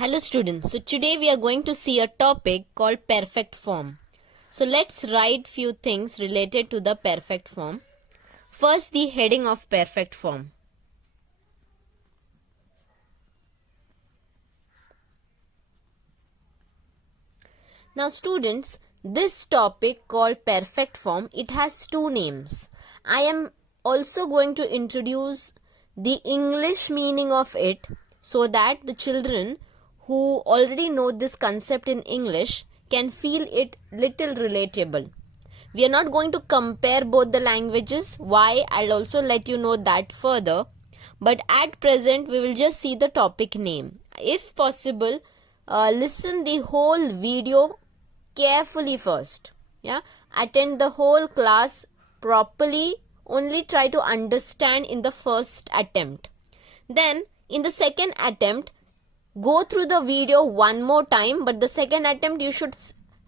Hello students, so today we are going to see a topic called perfect form. So let's write few things related to the perfect form. First, the heading of perfect form. Now students, this topic called perfect form, it has two names. I am also going to introduce the English meaning of it so that the children who already know this concept in English can feel it little relatable. We are not going to compare both the languages. Why? I'll also let you know that further. But at present, we will just see the topic name. If possible, listen the whole video carefully first. Yeah, attend the whole class properly. Only try to understand in the first attempt. Then, in the second attempt, go through the video one more time, but the second attempt you should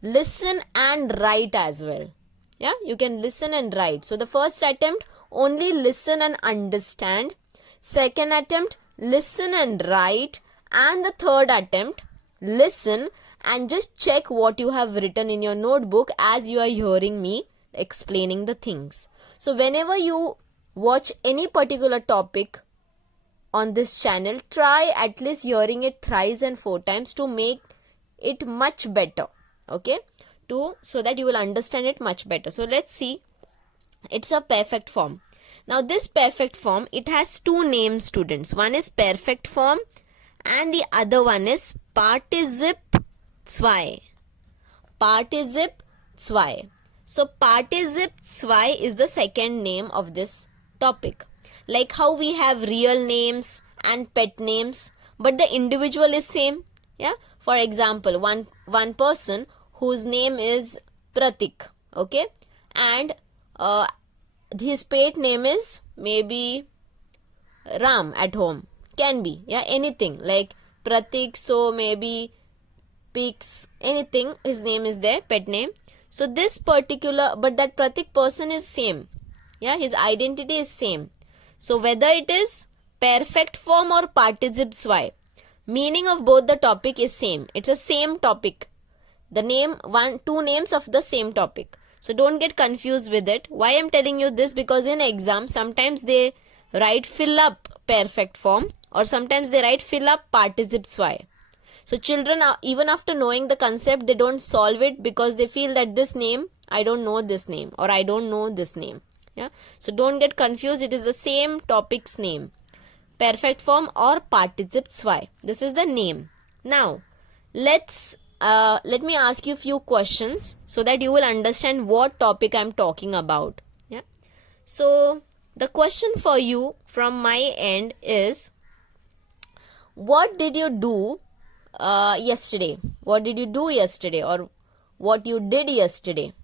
listen and write as well. Yeah, you can listen and write. So the first attempt, only listen and understand. Second attempt, listen and write. And the third attempt, listen and just check what you have written in your notebook as you are hearing me explaining the things. So whenever you watch any particular topic on this channel, try at least hearing it thrice and 4 times to make it much better. Okay, so that you will understand it much better. So let's see. It's a perfect form. Now this perfect form, it has two names, students. One is perfect form and the other one is Partizip 2. Partizip 2. So Partizip 2 is the second name of this topic. Like how we have real names and pet names, but the individual is same. Yeah. For example, one person whose name is Pratik. Okay. And his pet name is maybe Ram at home. Can be. Yeah. Anything like Pratik. So maybe Pix. Anything. His name is there. Pet name. So this particular, but that Pratik person is same. Yeah. His identity is same. So whether it is perfect form or participle 2, meaning of both the topic is same. It's a same topic. The name, two names of the same topic. So don't get confused with it. Why I'm telling you this? Because in exam, sometimes they write fill up perfect form or sometimes they write fill up participle 2. So children, even after knowing the concept, they don't solve it because they feel that this name, I don't know this name or I don't know this name. Yeah, so don't get confused. It is the same topic's name, perfect form or participle 2. This is the name. Now let me ask you few questions so that you will understand what topic I'm talking about. Yeah, so the question for you from my end is, what did you do yesterday? What did you do yesterday, or what you did yesterday?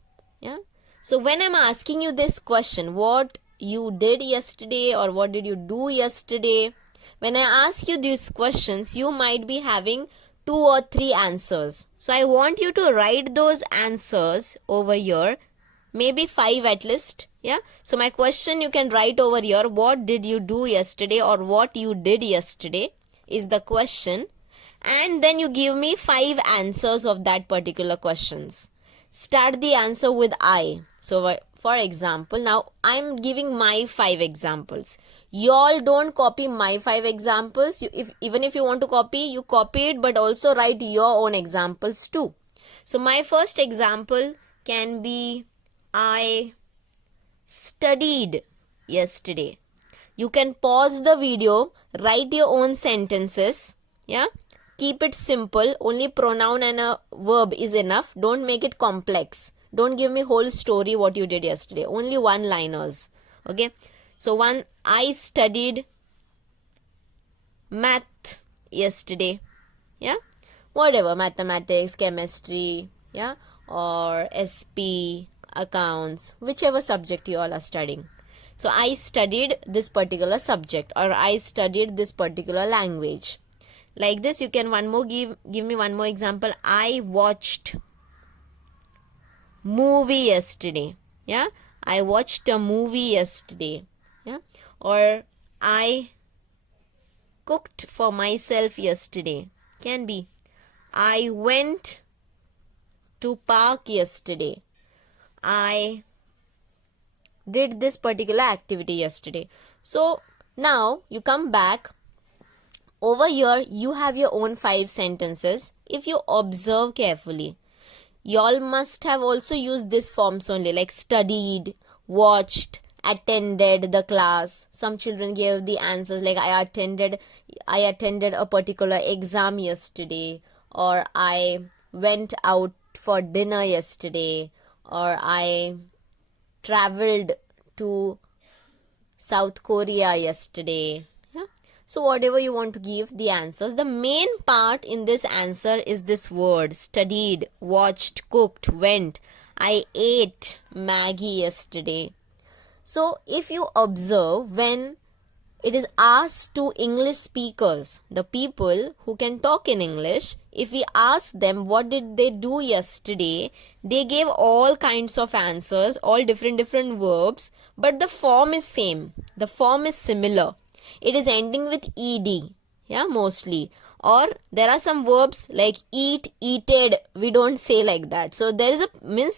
Yeah. So when I'm asking you this question, what you did yesterday or what did you do yesterday, when I ask you these questions, you might be having 2 or 3 answers. So I want you to write those answers over here, maybe 5 at least. Yeah. So my question you can write over here, what did you do yesterday or what you did yesterday is the question. And then you give me 5 answers of that particular questions. Start the answer with I. So for example, now I'm giving my 5 examples. You all don't copy my 5 examples. Even if you want to copy, you copy it, but also write your own examples too. So my first example can be, I studied yesterday. You can pause the video, write your own sentences. Yeah. Keep it simple. Only pronoun and a verb is enough. Don't make it complex. Don't give me whole story what you did yesterday. Only one-liners. Okay. So I studied math yesterday. Yeah. Whatever. Mathematics, chemistry. Yeah. Or SP, accounts. Whichever subject you all are studying. So I studied this particular subject or I studied this particular language. Like this, you can give me one more example. I watched movie yesterday. Yeah, I watched a movie yesterday. Yeah, or I cooked for myself yesterday. Can be. I went to park yesterday. I did this particular activity yesterday. So now you come back. Over here you have your own 5 sentences. If you observe carefully, y'all must have also used this forms only, like studied, watched, attended the class. Some children gave the answers like I attended a particular exam yesterday, or I went out for dinner yesterday, or I traveled to South Korea yesterday. Yeah? So whatever you want to give the answers, the main part in this answer is this word: studied, watched, cooked, went. I ate Maggie yesterday. So if you observe, when it is asked to English speakers, the people who can talk in English, if we ask them what did they do yesterday, they gave all kinds of answers, all different verbs, but the form is same. The form is similar. It is ending with ed, yeah, mostly. Or there are some verbs like eat, eated. We don't say like that. So there is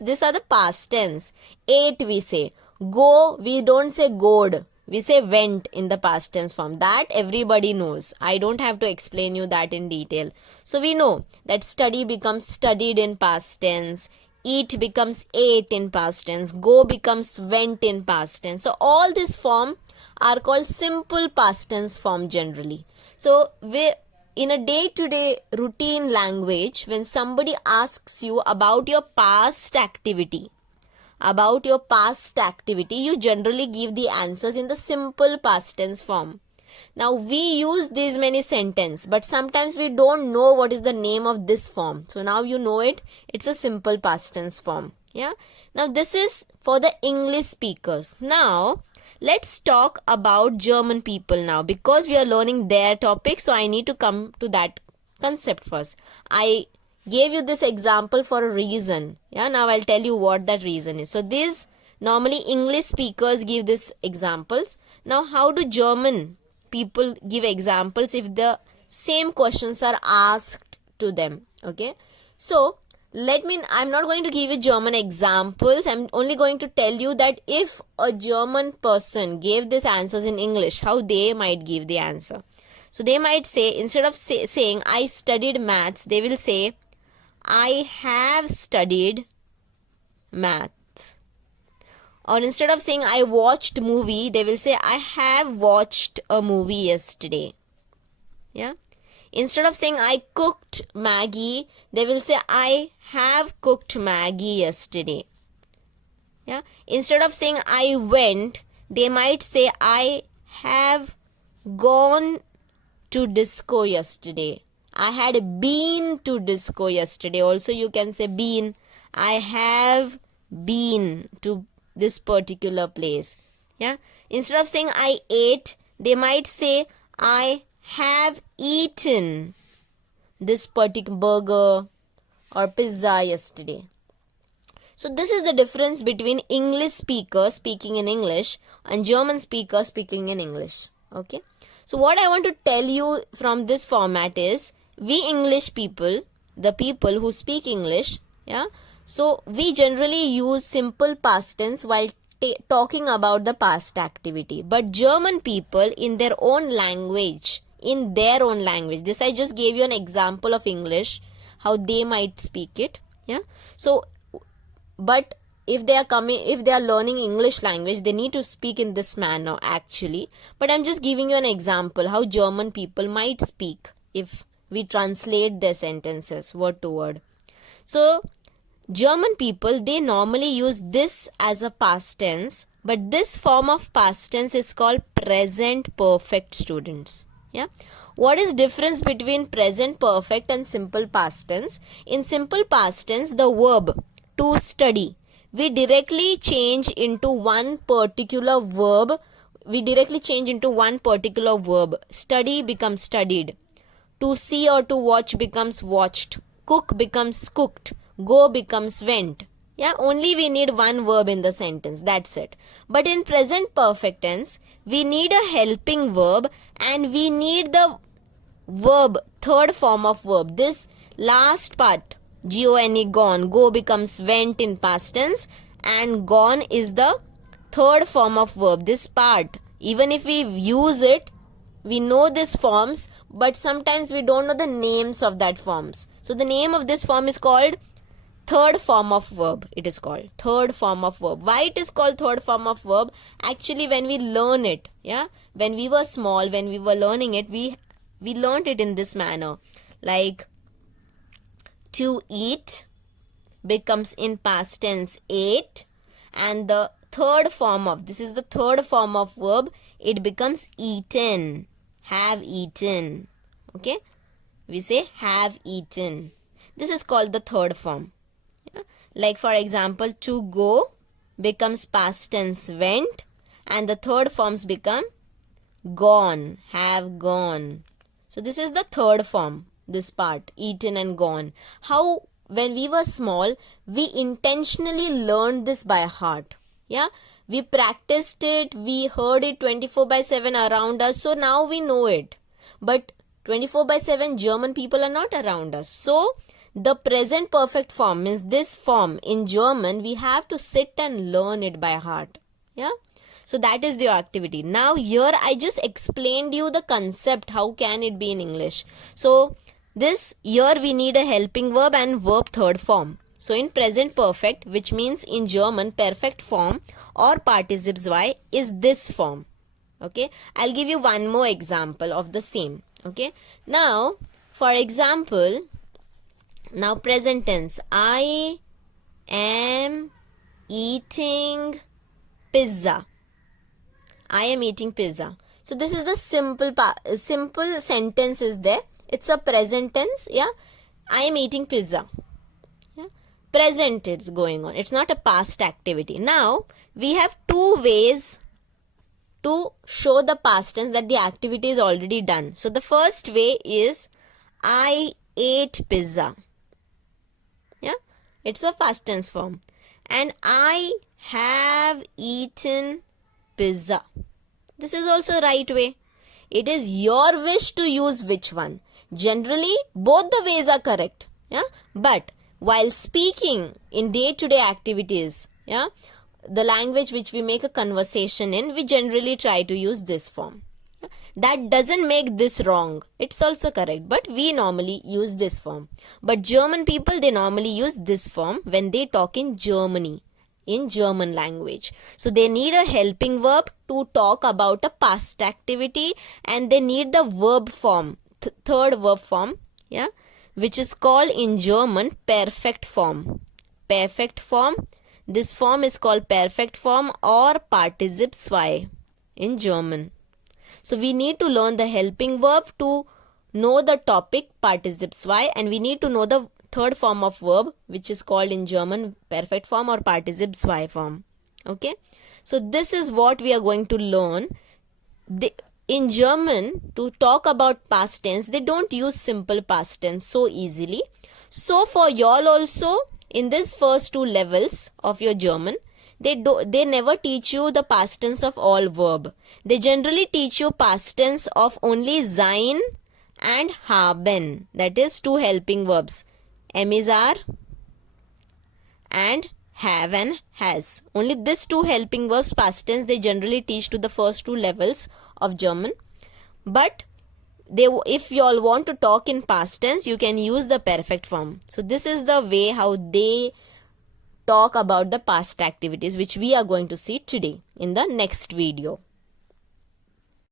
these are the past tense. Ate we say. Go, we don't say goed. We say went in the past tense form. That everybody knows. I don't have to explain you that in detail. So we know that study becomes studied in past tense. Eat becomes ate in past tense. Go becomes went in past tense. So all this form are called simple past tense form generally. So in a day-to-day routine language, when somebody asks you about your past activity, you generally give the answers in the simple past tense form. Now we use these many sentences, but sometimes we don't know what is the name of this form. So now you know it. It's a simple past tense form. Yeah. Now this is for the English speakers. Now let's talk about German people now, because we are learning their topic. So I need to come to that concept first. I gave you this example for a reason. Yeah, now I'll tell you what that reason is. So these normally English speakers give these examples. Now how do German people give examples if the same questions are asked to them? Okay, so I'm not going to give you German examples. I'm only going to tell you that if a German person gave these answers in English, how they might give the answer. So they might say, instead of saying I studied maths, they will say I have studied maths. Or instead of saying I watched movie, they will say I have watched a movie yesterday. Yeah. Instead of saying I cooked Maggie, they will say I have cooked Maggie yesterday. Yeah. Instead of saying I went, they might say I have gone to disco yesterday. I had been to disco yesterday. Also you can say been. I have been to this particular place. Yeah. Instead of saying I ate, they might say I have eaten this particular burger or pizza yesterday. So this is the difference between English speaker speaking in English and German speaker speaking in English. Okay. So what I want to tell you from this format is, we English people, the people who speak English, yeah, so we generally use simple past tense while talking about the past activity. But German people in their own language, this I just gave you an example of English, how they might speak it. Yeah. So, but if they are learning English language, they need to speak in this manner actually. But I'm just giving you an example how German people might speak if we translate their sentences word to word. So German people, they normally use this as a past tense, but this form of past tense is called present perfect, students. Yeah. What is difference between present perfect and simple past tense? In simple past tense, the verb to study, we directly change into one particular verb. Study becomes studied. To see or to watch becomes watched. Cook becomes cooked. Go becomes went. Yeah, only we need one verb in the sentence. That's it. But in present perfect tense, we need a helping verb and we need the verb third form of verb. This last part, gone, gone, go becomes went in past tense, and gone is the third form of verb. This part, even if we use it, we know these forms, but sometimes we don't know the names of that forms. So the name of this form is called third form of verb. It is called third form of verb. Why it is called third form of verb? Actually, when we learn it, when we were small, when we were learning it, we learned it in this manner. Like, to eat becomes in past tense ate, and the third form of, this is the third form of verb, it becomes eaten. Have eaten. Okay, we say have eaten. This is called the third form. Like, for example, to go becomes past tense went, and the third forms become gone, have gone. So this is the third form, this part, eaten and gone. How, when we were small, we intentionally learned this by heart. We practiced it, we heard it 24/7 around us, so now we know it. But 24/7 German people are not around us. So the present perfect form means this form in German, we have to sit and learn it by heart. So that is the activity. Now here I just explained you the concept, how can it be in English. So this, here we need a helping verb and verb third form. So in present perfect, which means in German perfect form or participes y, is this form. Okay, I'll give you one more example of the same. Okay, now for example, now present tense, I am eating pizza. I am eating pizza. So this is the simple sentence is there. It's a present tense. I am eating pizza. Present is going on. It's not a past activity. Now we have two ways to show the past tense that the activity is already done. So the first way is I ate pizza. It's a past tense form. And I have eaten pizza. This is also right way. It is your wish to use which one. Generally, both the ways are correct. But while speaking in day-to-day activities, the language which we make a conversation in, we generally try to use this form. That doesn't make this wrong. It's also correct, but we normally use this form. But German people, they normally use this form when they talk in Germany, in German language. So they need a helping verb to talk about a past activity, and they need the verb form, third verb form, which is called in German perfect form. Perfect form. This form is called perfect form or participes y in German. So we need to learn the helping verb to know the topic participes y, and we need to know the third form of verb, which is called in German perfect form or participes y form. Okay. So this is what we are going to learn. In German, to talk about past tense, they don't use simple past tense so easily. So for y'all also, in this first two levels of your German, they never teach you the past tense of all verb. They generally teach you past tense of only sein and haben. That is two helping verbs. Am is are and have and has. Only these two helping verbs past tense they generally teach to the first two levels of German. But if you all want to talk in past tense, you can use the perfect form. So this is the way how they talk about the past activities, which we are going to see today in the next video.